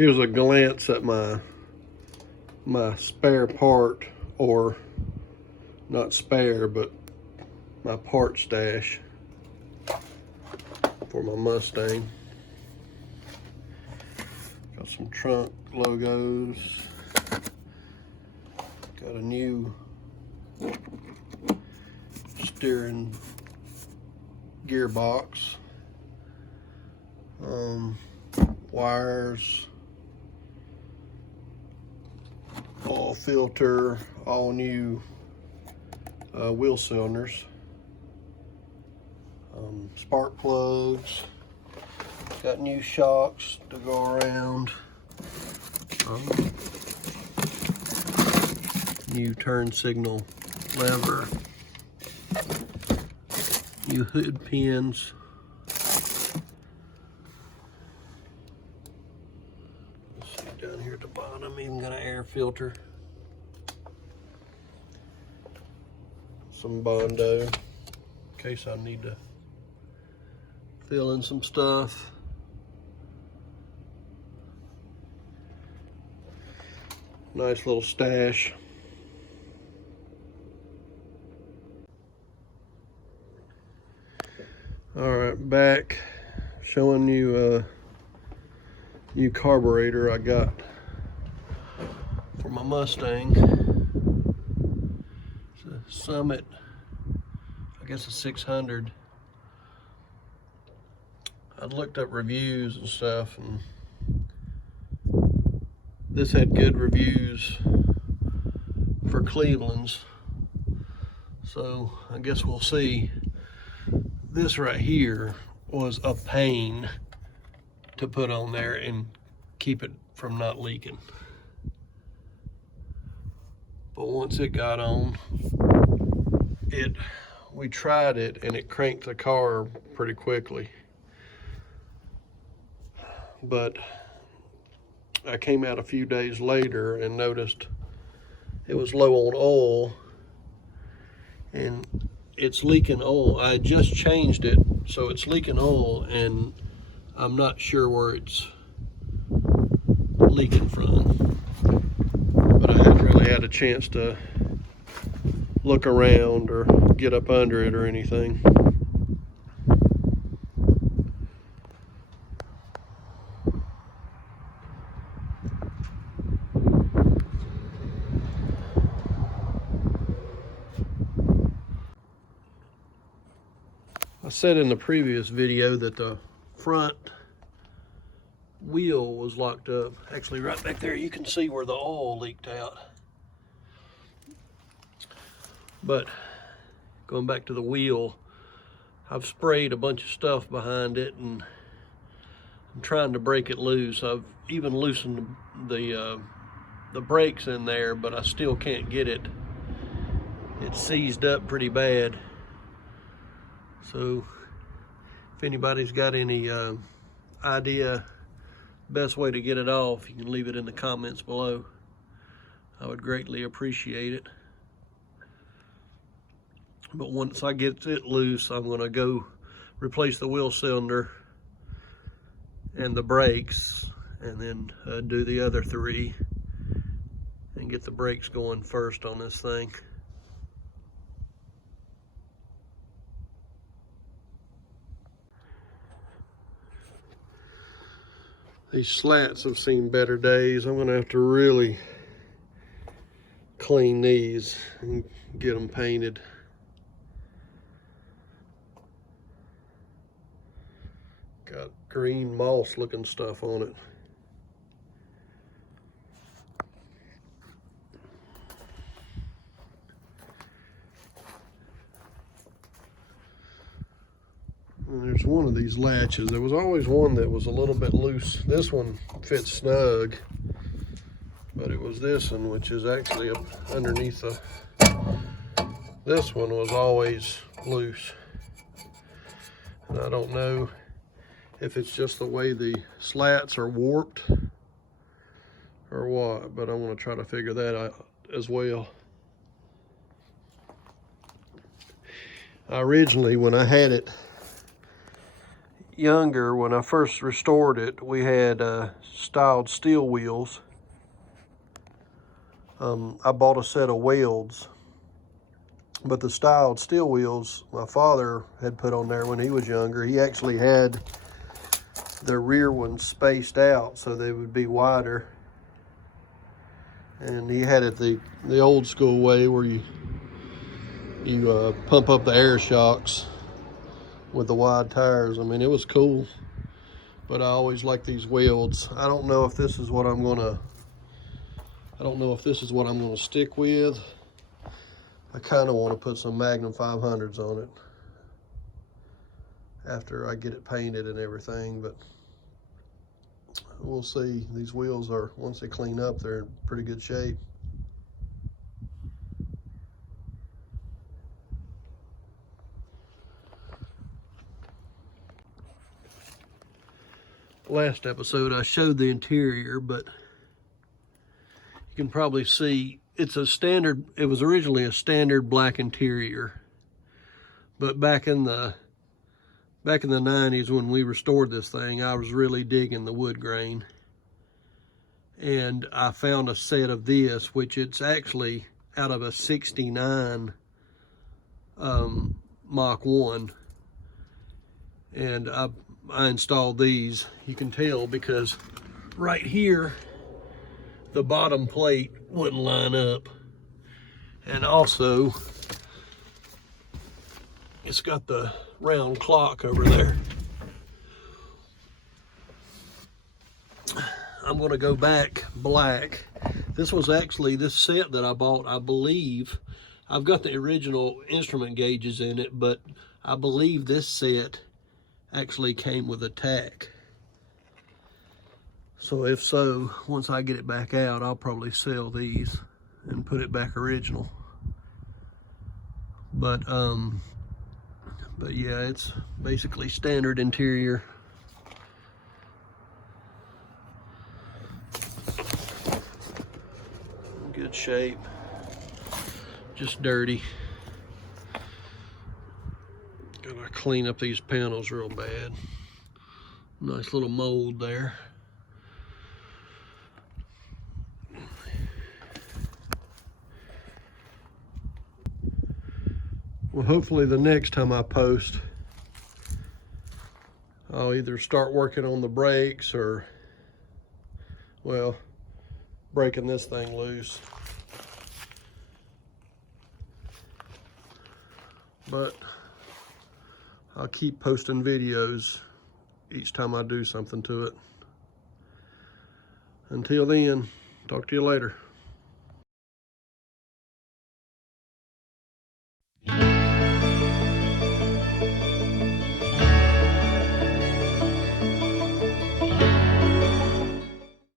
Here's a glance at my spare part, or not spare, but my part stash for my Mustang. Got some trunk logos. Got a new steering gearbox. Wires, oil filter, all new wheel cylinders, spark plugs, got new shocks to go around, new turn signal lever, new hood pins. Down here at the bottom, even got an air filter, some Bondo in case I need to fill in some stuff. Nice little stash. All right, back showing you new carburetor I got for my Mustang. It's a Summit, I guess a 600. I looked up reviews and stuff, and this had good reviews for Cleveland's, so I guess we'll see. This right here was a pain to put on there and keep it from not leaking. But once it got on, we tried it and it cranked the car pretty quickly. But I came out a few days later and noticed it was low on oil and it's leaking oil. I just changed it, so it's leaking oil, and I'm not sure where it's leaking from, but I haven't really had a chance to look around or get up under it or anything. I said in the previous video that the front wheel was locked up. Actually, right back there, you can see where the oil leaked out. But going back to the wheel, I've sprayed a bunch of stuff behind it, and I'm trying to break it loose. I've even loosened the brakes in there, but I still can't get it. It's seized up pretty bad. So if anybody's got any idea best way to get it off, you can leave it in the comments below. I would greatly appreciate it. But once I get it loose, I'm going to go replace the wheel cylinder and the brakes, and then do the other three and get the brakes going first on this thing. These slats have seen better days. I'm gonna have to really clean these and get them painted. Got green moss looking stuff on it. And there's one of these latches. There was always one that was a little bit loose. This one fits snug, but it was this one, which is actually up underneath the, this one was always loose. And I don't know if it's just the way the slats are warped or what, but I want to try to figure that out as well. Originally, when I had it, younger, when I first restored it, we had styled steel wheels. I bought a set of Welds, but the styled steel wheels my father had put on there when he was younger, he actually had the rear ones spaced out so they would be wider. And he had it the old school way where you pump up the air shocks with the wide tires. I mean, it was cool, but I always like these Welds. I don't know if this is what I'm gonna stick with. I kind of want to put some Magnum 500s on it after I get it painted and everything, but we'll see. These wheels are, once they clean up, they're in pretty good shape. Last episode I showed the interior, but you can probably see it's a standard. It was originally a standard black interior, but back in the 90s when we restored this thing, I was really digging the wood grain, and I found a set of this, which it's actually out of a 69 Mach 1, and I installed these. You can tell because right here the bottom plate wouldn't line up, and also it's got the round clock over there. I'm going to go back black. This was actually this set that I bought, I believe. I've got the original instrument gauges in it, but I believe this set actually came with a tack. So if so, once I get it back out, I'll probably sell these and put it back original. But yeah, it's basically standard interior. Good shape, just dirty. Gotta clean up these panels real bad. Nice little mold there. Well, hopefully the next time I post, I'll either start working on the brakes or, well, breaking this thing loose. But I'll keep posting videos each time I do something to it. Until then, talk to you later.